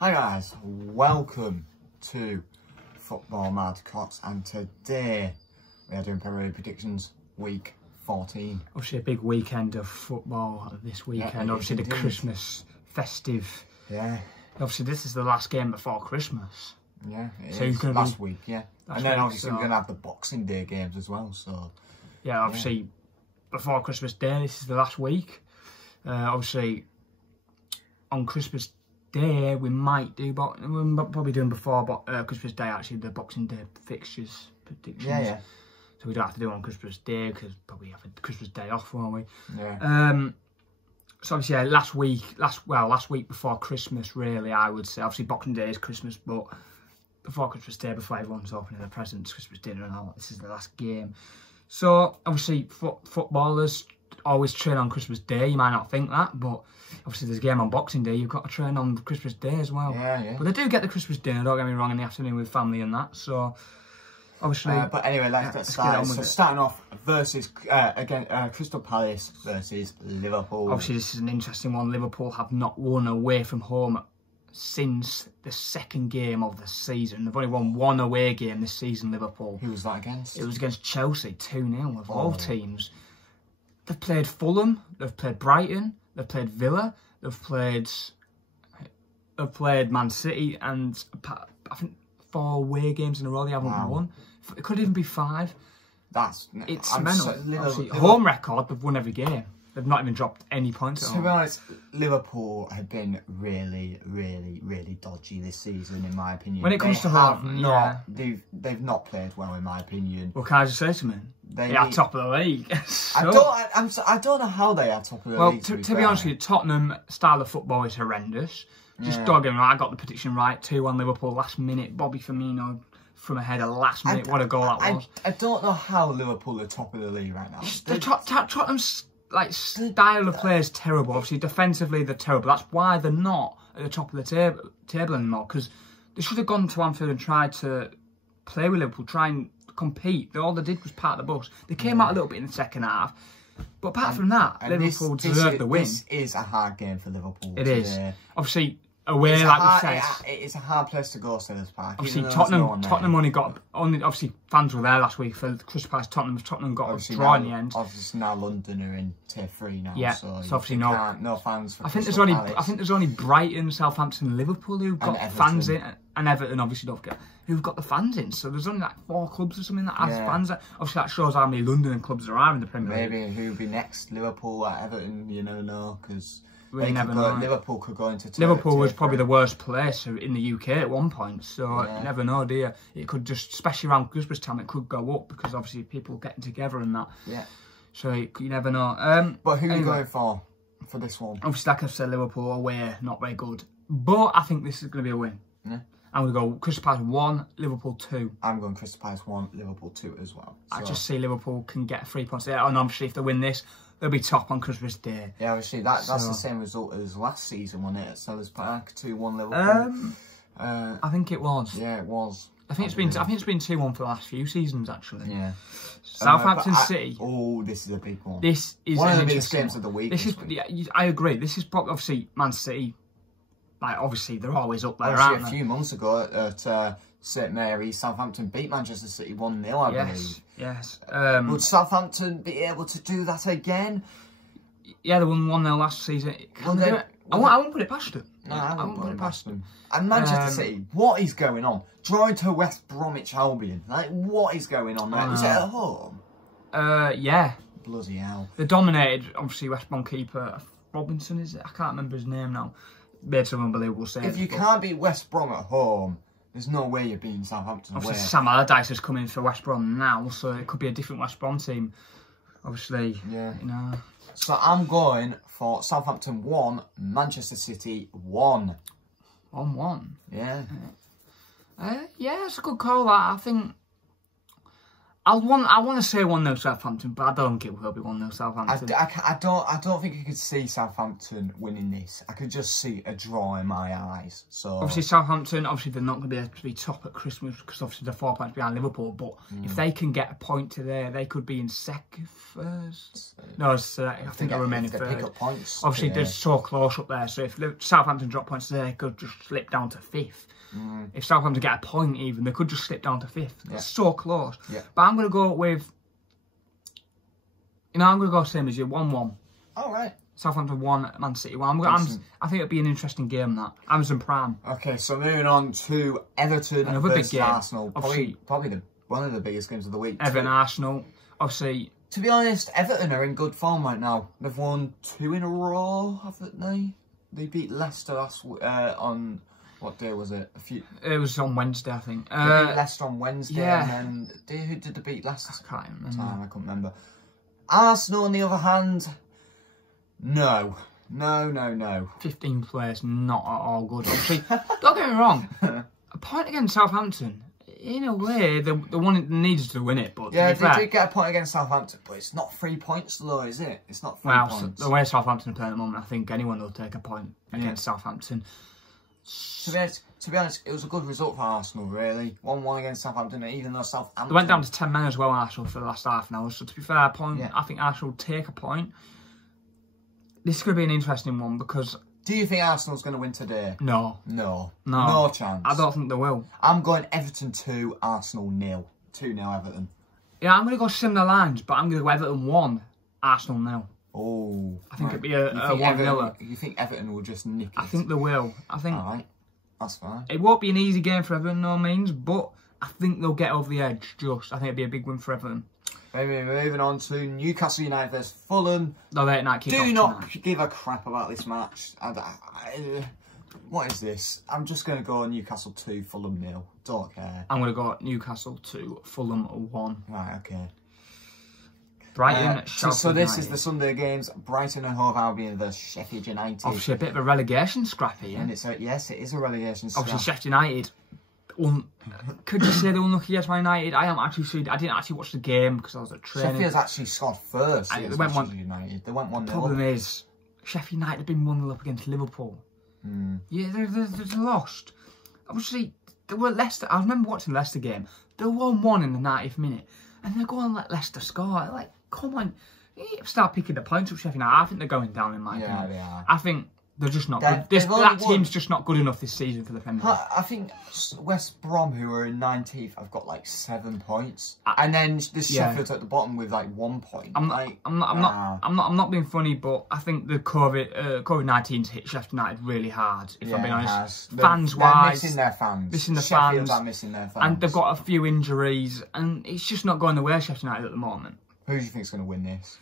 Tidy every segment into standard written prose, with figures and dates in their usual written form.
Hi guys, welcome to Football Mad Cots, and today we are doing Premier League predictions week 14. Obviously a big weekend of football this weekend, obviously the Christmas festive. Yeah. Obviously this is the last game before Christmas. Yeah, so it's last week, yeah. And then obviously we're going to have the Boxing Day games as well, so... Yeah, obviously before Christmas Day, this is the last week. Obviously on Christmas Day we might do, but we're probably doing before Christmas Day actually, the Boxing Day fixtures predictions. Yeah. So we don't have to do it on Christmas Day because probably have a Christmas Day off, won't we? Yeah. So obviously, yeah, last week before Christmas, really, I would say. Obviously, Boxing Day is Christmas, but before Christmas Day, before everyone's opening their presents, Christmas dinner and all, this is the last game. So obviously, footballers always train on Christmas Day. You might not think that, but obviously there's a game on Boxing Day. You've got to train on Christmas Day as well. Yeah. But they do get the Christmas dinner, don't get me wrong, in the afternoon with family and that. So obviously, but anyway, let's get started. So starting off versus Crystal Palace versus Liverpool. Obviously, this is an interesting one. Liverpool have not won away from home since the second game of the season. They've only won one away game this season, Liverpool. Who was that against? It was against Chelsea, 2-0 of all teams. They've played Fulham, they've played Brighton, they've played Villa, they've played Man City, and I think 4 away games in a row they haven't won. It could even be 5. It's mental. Home record, they've won every game. They've not even dropped any points at all. To be honest, Liverpool have been really dodgy this season, in my opinion. When it comes to home, they've not played well, in my opinion. Well, can I just say something? They are top of the league. I don't know how they are top of the league. Well, to be honest with you, Tottenham style of football is horrendous. Just dogging. I got the prediction right. 2-1 Liverpool last minute. Bobby Firmino from ahead of last minute. What a goal that was. I don't know how Liverpool are top of the league right now. Tottenham's style of play is terrible. Obviously, defensively they're terrible. That's why they're not at the top of the table anymore. Because they should have gone to Anfield and tried to play with Liverpool, try and compete. All they did was part the bus. They came out a little bit in the second half. But apart from that, Liverpool deserved the win. This is a hard game for Liverpool. It is. Obviously, away, like we said. It's a hard place to go, Sellers Park. Obviously, Tottenham only obviously fans were there last week for Crystal Palace. Tottenham got a draw in the end. Obviously now London are in tier 3 now. Yeah, so obviously no fans for I think there's only Brighton, Southampton, and Liverpool who've got fans in, and Everton obviously don't forget who've got the fans in. So there's only like 4 clubs or something that has fans. Obviously that shows how many London clubs there are in the Premier League. Maybe who'll be next? Liverpool or Everton? You never know, because. Liverpool could go into Liverpool was probably the worst place in the UK at one point, so you never know, do you? It could just, especially around Christmas time, it could go up because obviously people getting together and that. Yeah. So you never know. But who are you going for this one? Obviously, like I said, Liverpool away, not very good. But I think this is going to be a win. Yeah. I'm going to go Crystal Palace 1, Liverpool 2. I'm going Crystal Palace 1, Liverpool 2 as well. So. I just see Liverpool can get 3 points there, and obviously if they win this, they'll be top on Christmas Day. Yeah, obviously that's the same result as last season, wasn't it? At Sellers Park, 2-1 Liverpool. I think it was. Yeah, it was. I think it's been 2-1 for the last few seasons actually. Yeah. Southampton City. Oh, this is a big one. This is one of the biggest games of the week. I agree. This is probably obviously Man City. Like obviously they're always up there. Obviously, a few months ago at St Mary's, Southampton beat Manchester City 1-0, I believe. Yes. Would Southampton be able to do that again? Yeah, they won 1-0 last season. I won't put it past them. No, I won't put it past them. And Manchester City, what is going on? Drawing to West Bromwich Albion. Like, what is going on there? Is it at home? Yeah. Bloody hell. They dominated, obviously, West Brom keeper Robinson, is it? I can't remember his name now. Made some unbelievable saves. If you can't beat West Brom at home, there's no way you're beating Southampton away. Obviously, Sam Allardyce has come in for West Brom now, so it could be a different West Brom team. Obviously, you know. So I'm going for Southampton 1, Manchester City 1. 1-1. Yeah. Yeah, it's a good call. I think I want to say 1-0 Southampton, but I don't think it will be 1-0 Southampton. I don't think I could see Southampton winning this. I could just see a draw in my eyes. So obviously Southampton, obviously they're not going to be able to be top at Christmas because obviously they're 4 points behind Liverpool. But if they can get a point today, they could be in second, first. No, I think they're remaining third. Pick up points obviously they're so close up there. So if Southampton drop points today, they could just slip down to 5th. If Southampton get a point even, they could just slip down to 5th. It's so close. Yeah. But I'm going to go with, I'm going to go same as you, 1-1. All right. Southampton 1, Man City 1. I think it'll be an interesting game, that. Amazon Prime. Okay, so moving on to Everton versus Arsenal. Probably one of the biggest games of the week. Everton, Arsenal. Obviously, to be honest, Everton are in good form right now. They've won 2 in a row, haven't they? They beat Leicester on... What day was it? It was on Wednesday, I think. They beat Leicester on Wednesday, and then who did they beat Leicester? I can't remember. I can't remember. Arsenal, on the other hand, no. 15 players, not at all good. Obviously, don't get me wrong. A point against Southampton, in a way, they needed to win it. But yeah, they did get a point against Southampton, but it's not 3 points though, is it? It's not 3 points. The way Southampton are playing at the moment, I think anyone will take a point against Southampton. To be honest, it was a good result for Arsenal, really. 1-1 against Southampton, even though Southampton... They went down to 10 men as well, Arsenal, for the last half an hour. So to be fair, I think Arsenal will take a point. This is going to be an interesting one because... Do you think Arsenal's going to win today? No. No chance. I don't think they will. I'm going Everton 2, Arsenal 0. 2-0 Everton. Yeah, I'm going to go similar lines, but I'm going to go Everton 1, Arsenal 0. Oh, I think it'd be a 1-0. You think Everton will just nick it? I think they will. All right, that's fine. It won't be an easy game for Everton, no means, but I think they'll get over the edge. I think it'd be a big win for Everton. Maybe moving on to Newcastle United versus Fulham. No, late night kickoff. Do not give a crap about this match. What is this? I'm just going to go Newcastle 2, Fulham 0. Don't care. I'm going to go Newcastle 2, Fulham 1. Right, okay. Brighton, so this is the Sunday games. Brighton and Hove Albion versus Sheffield United. Obviously a bit of a relegation scrap here. And yes, it is a relegation scrap. Obviously Sheffield United. Could you say they're unlucky against Man United? I didn't actually watch the game because I was at training. Sheffield's actually scored first. They went 1-0. The problem is Sheffield United have been 1-0 up against Liverpool. Yeah, they're lost. Obviously, they were Leicester. I remember watching the Leicester game. They were 1-1 in the 90th minute, and they're going to let Leicester score. Like, come on, you need to start picking the points up, Sheffield United. I think they're going down in my opinion. Yeah, they are. I think they're just not good. That team's just not good enough this season for the Premier League. I think West Brom, who are in 19th, have got like 7 points, and then this Sheffield's at the bottom with like 1 point. I'm not being funny, but I think the COVID-19's hit Sheffield United really hard. If I'm being honest, fans-wise, they're missing their fans. Sheffield are missing their fans, and they've got a few injuries, and it's just not going the way of Sheffield United at the moment. Who do you think's going to win this?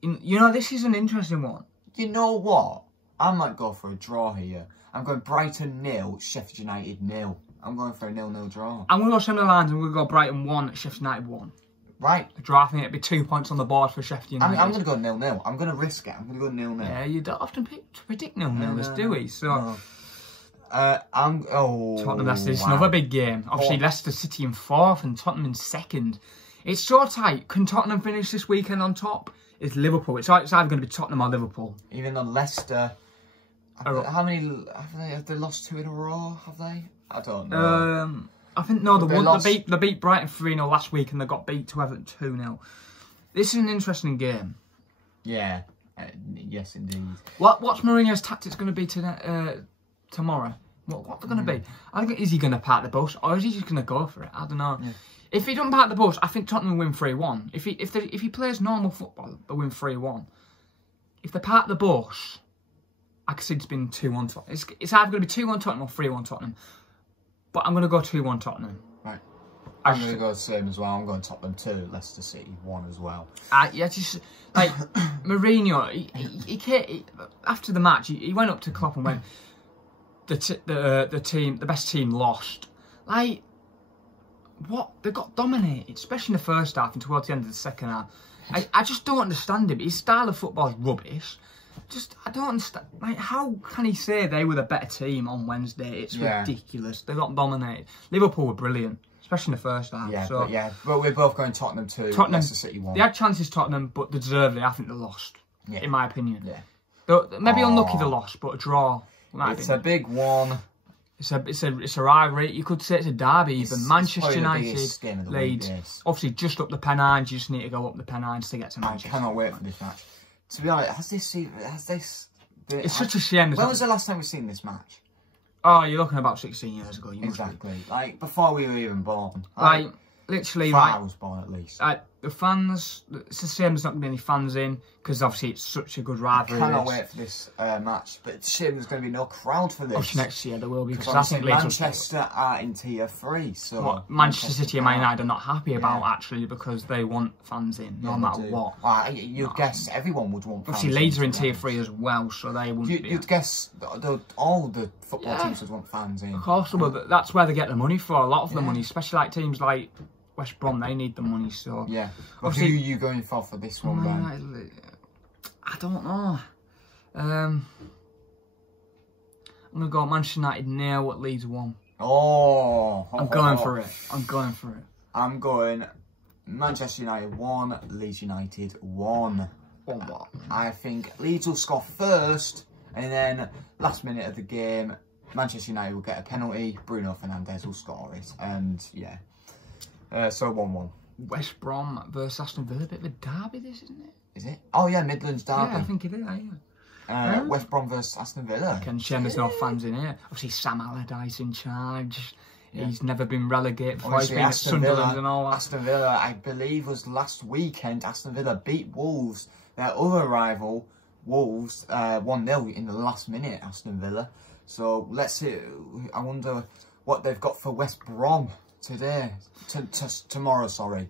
You know, this is an interesting one. You know what? I might go for a draw here. I'm going Brighton 0, Sheffield United 0. I'm going for a 0-0 draw. I'm going to go similar lines. I'm going to go Brighton 1, Sheffield United 1. Right. A draw, I think it'd be 2 points on the board for Sheffield United. I'm going to go 0-0. I'm going to risk it. I'm going to go 0-0. Yeah, you don't often predict 0-0, do we? So... Tottenham, this is another big game. Obviously, Leicester City in 4th and Tottenham in 2nd. It's so tight. Can Tottenham finish this weekend on top? It's Liverpool. It's either going to be Tottenham or Liverpool. Even though Leicester... How many... Have they lost 2 in a row, have they? I don't know. I think, no, they beat Brighton 3-0 last week and they got beat to Everton 2-0. This is an interesting game. Yeah. Yes, indeed. What's Mourinho's tactics going to be tomorrow? What they're going to be? I think, is he going to park the bus or is he just going to go for it? I don't know. Yeah. If he doesn't park the bus, I think Tottenham will win 3-1. If he plays normal football, they'll win 3-1. If they park the bus, I could see it's been 2-1 Tottenham. It's either going to be 2-1 Tottenham or 3-1 Tottenham. But I'm going to go 2-1 Tottenham. Right. I'm going to go the same as well. I'm going Tottenham 2, Leicester City 1 as well. Yeah, just like Mourinho, he after the match, he went up to Klopp and went, the best team lost. Like, what? They got dominated, especially in the first half and towards the end of the second half. I just don't understand him. His style of football is rubbish. I don't understand. Like, how can he say they were the better team on Wednesday? It's ridiculous. They got dominated. Liverpool were brilliant. especially in the first half. Yeah, so, but we're both going Tottenham 2, Leicester City 1. They had chances, Tottenham, but deservedly, I think they lost, in my opinion. Yeah. Maybe unlucky they lost, but a draw. It's a big one. It's a rivalry. You could say it's a derby even. Manchester United, Leeds. Obviously, just up the Pennines. You just need to go up the Pennines to get to Manchester. I cannot wait for this match. To be honest, has this been, it's such a shame. When was the last time we've seen this match? Oh, you're looking about 16 years ago. Exactly. Like, before we were even born. Like literally, I was born at least. The fans, it's a shame there's not going to be any fans in, because obviously it's such a good rivalry. I cannot wait for this match, but it's a shame there's going to be no crowd for this. Obviously next year there will be, because I think Manchester are in tier 3, so... What, Manchester City and Man United are not happy about, actually, because they want fans in, no matter what. Well, you'd guess everyone would want fans in. Obviously Leeds are in tier 3 as well, so they wouldn't be... You'd guess all the football teams would want fans in. Of course, but that's where they get the money for, a lot of the money, especially like teams like West Brom, they need the money, so... Yeah. But who are you going for this one, then? I don't know. I'm going to go Manchester United 0 at Leeds 1. I'm going for it. I'm going Manchester United 1, Leeds United 1. What? I think Leeds will score first, and then last minute of the game, Manchester United will get a penalty, Bruno Fernandes will score it, and yeah. So 1-1. West Brom versus Aston Villa, a bit of a derby, this, isn't it? Is it? Oh yeah, Midlands derby. Yeah, I think it is. Yeah. West Brom versus Aston Villa. Shame there's no fans in here. Obviously, Sam Allardyce in charge. Yeah. He's never been relegated before. He's been at Sunderland and all that. Aston Villa, I believe, was last weekend. Aston Villa beat Wolves, their other rival, Wolves, 1-0 in the last minute. Aston Villa. So let's see. I wonder what they've got for West Brom today, tomorrow, sorry.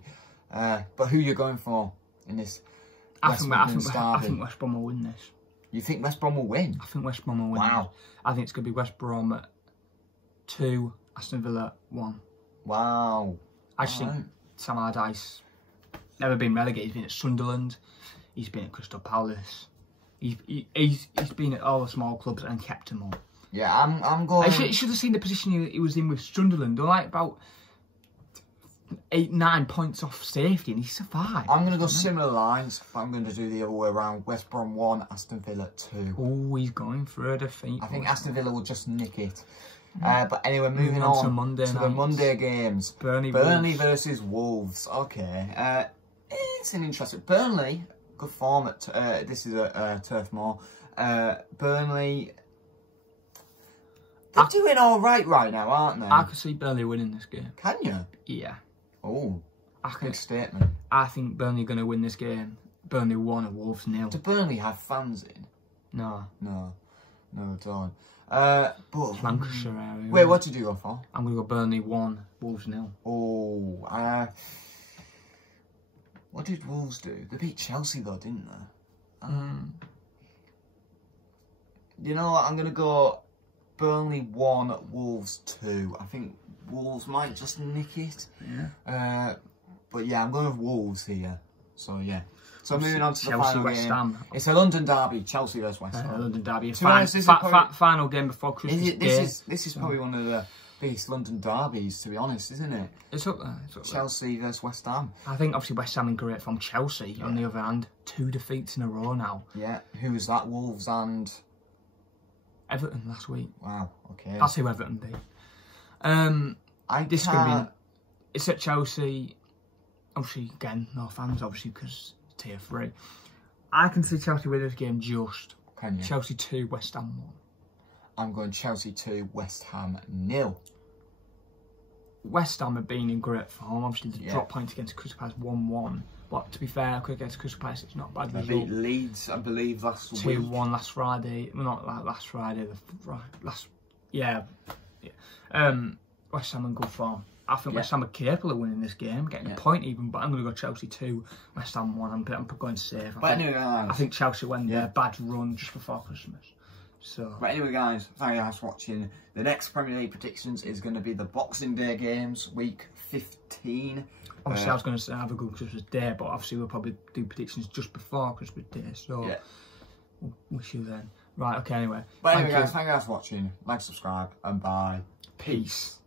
But who are you going for in this? I think West Brom will win this. You think West Brom will win? I think West Brom will win. Wow. I think it's going to be West Brom 2, Aston Villa 1. Wow. I just think Sam Allardyce, never been relegated. He's been at Sunderland. He's been at Crystal Palace. He's been at all the small clubs and kept them up. Yeah, I'm going... You should have seen the position he was in with Sunderland. They're like about 8-9 points off safety, and he survived. I'm going to go similar lines, but I'm going to do the other way around. West Brom 1, Aston Villa 2. Oh, he's going for a defeat. I think Aston Villa will just nick it. But anyway, moving on to the Monday games. Burnley versus Wolves. Okay. It's an interesting... Burnley, good form at... this is a Turf Moor. Burnley... They're doing all right now, aren't they? I could see Burnley winning this game. Can you? Yeah. Oh, big statement. I think Burnley are going to win this game. Burnley 1 and Wolves 0. Do Burnley have fans in? No. No, they don't. But Lancashire area. Wait, what did you go for? I'm going to go Burnley 1, Wolves 0. Oh, what did Wolves do? They beat Chelsea though, didn't they? You know what? I'm going to go Burnley 1, Wolves 2. I think Wolves might just nick it. Yeah. But yeah, I'm going with Wolves here. So yeah. So moving on to the Chelsea, final West game. Ham. It's a London derby, Chelsea versus West Ham. London derby. Final game before Christmas Day. This is probably one of the biggest London derbies, to be honest, isn't it? It's up there. Chelsea versus West Ham. I think obviously West Ham in great form. Chelsea, on the other hand, 2 defeats in a row now. Yeah. Who was that? Wolves and... Everton last week. Wow, okay. That's who Everton beat. This could be... It's at Chelsea. Obviously, again, no fans, obviously, because tier 3. I can see Chelsea win this game just. Can you? Chelsea 2, West Ham 1. I'm going Chelsea 2, West Ham 0. West Ham have been in great form. Obviously, the drop points against Crystal Palace 1-1. But to be fair, against Crystal Palace, it's not bad. They beat Leeds, I believe, last week. 2-1 last Friday. Well, not like last Friday. Yeah. West Ham in good form. I think West Ham are capable of winning this game, getting a point even. But I'm going to go Chelsea 2, West Ham 1. I'm going safe. I think Chelsea went their bad run just before Christmas. So. But anyway, guys, thank you guys for watching. The next Premier League predictions is going to be the Boxing Day games, week 15. Obviously, I was going to say have a good Christmas Day, but obviously we'll probably do predictions just before Christmas Day. So, we'll wish you then. Right, okay, anyway. But anyway, guys, thank you guys for watching. Like, subscribe, and bye. Peace.